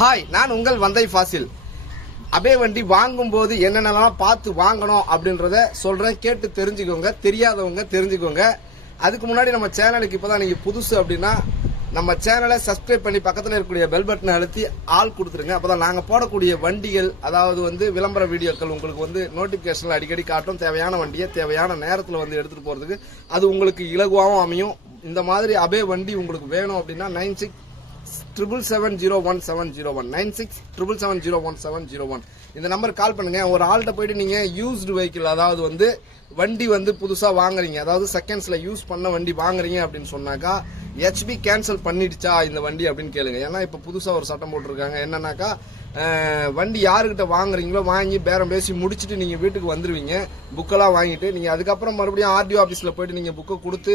Hi, நான் உங்கள் வந்தை Fazil. Abe வண்டி வாங்கும் போது என்னென்னலாம் பார்த்து வாங்கணும் அப்படின்றத சொல்றேன், கேட்டு தெரிஞ்சுக்கோங்க. தெரியாதவங்க தெரிஞ்சுக்கோங்க. அதுக்கு முன்னாடி நம்ம சேனலுக்கு இப்பதான் நீங்க புதுசு அப்படின்னா நம்ம சேனலை சப்ஸ்கிரைப் பண்ணி பக்கத்தில் இருக்கக்கூடிய பெல் பட்டனை அழுத்தி ஆள் கொடுத்துருங்க. அப்பதான் நாங்க போடக்கூடிய வண்டிகள், அதாவது விளம்பர வீடியோக்கள் உங்களுக்கு நோட்டிபிகேஷன்ல அடிக்கடி காட்டும். தேவையான வண்டியை தேவையான நேரத்தில் எடுத்துட்டு போறதுக்கு அது உங்களுக்கு இலகுவாகவும் அமையும். இந்த மாதிரி அபே வண்டி உங்களுக்கு வேணும் அப்படின்னா 96770701 96770701 இந்த நம்பர் கால் பண்ணுங்க. ஒரு ஆள்கிட்ட போயிட்டு நீங்க யூஸ்டு வெஹிக்கிள், அதாவது வண்டி புதுசா வாங்குறீங்க, அதாவது செகண்ட்ஸ்ல யூஸ் பண்ண வண்டி வாங்குறீங்க அப்படின்னு சொன்னாக்கா ஹெச்பி கேன்சல் பண்ணிடுச்சா இந்த வண்டி அப்படின்னு கேளுங்க. ஏன்னா இப்ப புதுசா ஒரு சட்டம் போட்டிருக்காங்க. என்னன்னாக்கா வண்டி யாருக்கிட்ட வாங்குறீங்களோ வாங்கி பேரம் பேசி முடிச்சுட்டு நீங்க வீட்டுக்கு வந்துருவீங்க, புக்கெல்லாம் வாங்கிட்டு. நீங்க அதுக்கப்புறம் மறுபடியும் ஆர்டிஓ ஆபீஸ்ல போயிட்டு நீங்க புக்கை கொடுத்து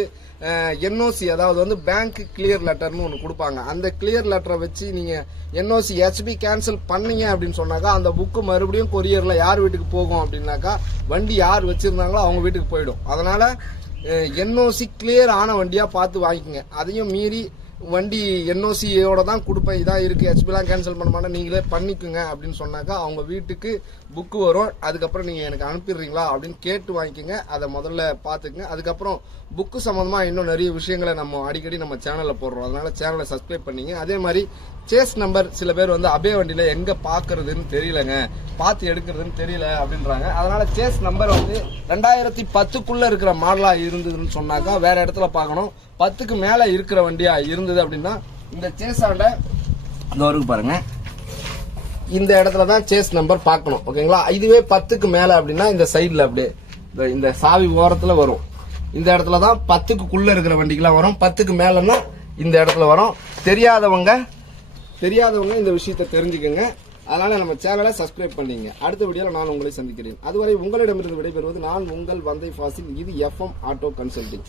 என்ஓசி, அதாவது பேங்க் கிளியர் லெட்டர்னு ஒன்று கொடுப்பாங்க. அந்த கிளியர் லெட்டரை வச்சு நீங்க என்ஓசி ஹெச்பி கேன்சல் பண்ணீங்க அப்படின்னு சொன்னாக்கா அந்த புக்கு மறுபடியும் கொரியர்ல யார் வீட்டுக்கு போகும் அப்படின்னாக்கா வண்டி யார் வச்சிருந்தாங்களோ அவங்க வீட்டுக்கு போயிடும். அதனால என்ஓசி கிளியர் ஆன வண்டியா பார்த்து வாங்கிக்கோங்க. அதையும் மீறி வண்டி என்ஓசியோட தான் கொடுப்பேன், இதான் இருக்கு, ஹெச்பிலாம் கேன்சல் பண்ண மாட்டேன், நீங்களே பண்ணிக்கோங்க அப்படின்னு சொன்னாக்கா அவங்க வீட்டுக்கு புக்கு வரும். அதுக்கப்புறம் நீங்க எனக்கு அனுப்பிடுறீங்களா அப்படின்னு கேட்டு வாங்கிக்கோங்க. அதை முதல்ல பாத்துக்கங்க. அதுக்கப்புறம் புக்கு சம்பந்தமா இன்னும் நிறைய விஷயங்களை நம்ம அடிக்கடி நம்ம சேனல்ல போடுறோம். அதனால சேனலை சப்ஸ்கிரைப் பண்ணீங்க. அதே மாதிரி சேஸ் நம்பர் சில பேர் அபே வண்டியில எங்க பாக்குறதுன்னு தெரியலங்க, பார்த்து எடுக்கிறதுன்னு தெரியல அப்படின்றாங்க. அதனால சேஸ் நம்பர் 2010க்குள்ள இருக்கிற மாடலா இருந்ததுன்னு சொன்னாக்கா வேற இடத்துல பார்க்கணும். 10க்கு மேல இருக்கிற வண்டியா இருந்தது அப்படின்னா இந்த சேஸாண்ட இருக்கு பாருங்க, இந்த இடத்துல தான் சேஸ் நம்பர் பார்க்கணும். ஓகேங்களா? இதுவே 10க்கு மேல அப்படின்னா இந்த சைட்ல அப்படியே இந்த சாவி ஓரத்துல வரும். இந்த இடத்துல தான் 10க்குள்ள இருக்கிற வண்டிக்கெல்லாம் வரும். 10க்கு மேலன்னா இந்த இடத்துல வரும். தெரியாதவங்க இந்த விஷயத்தை தெரிஞ்சுக்கங்க. அதனால நம்ம சேனலை சப்ஸ்கிரைப் பண்ணீங்க. அடுத்த வீடியோல நான் உங்களை சந்திக்கிறேன். அதுவரை உங்களிடமிருந்து விடைபெறுவது நான் உங்கள் வந்தை ஃபாசில். இது FM ஆட்டோ கன்சல்டிங்.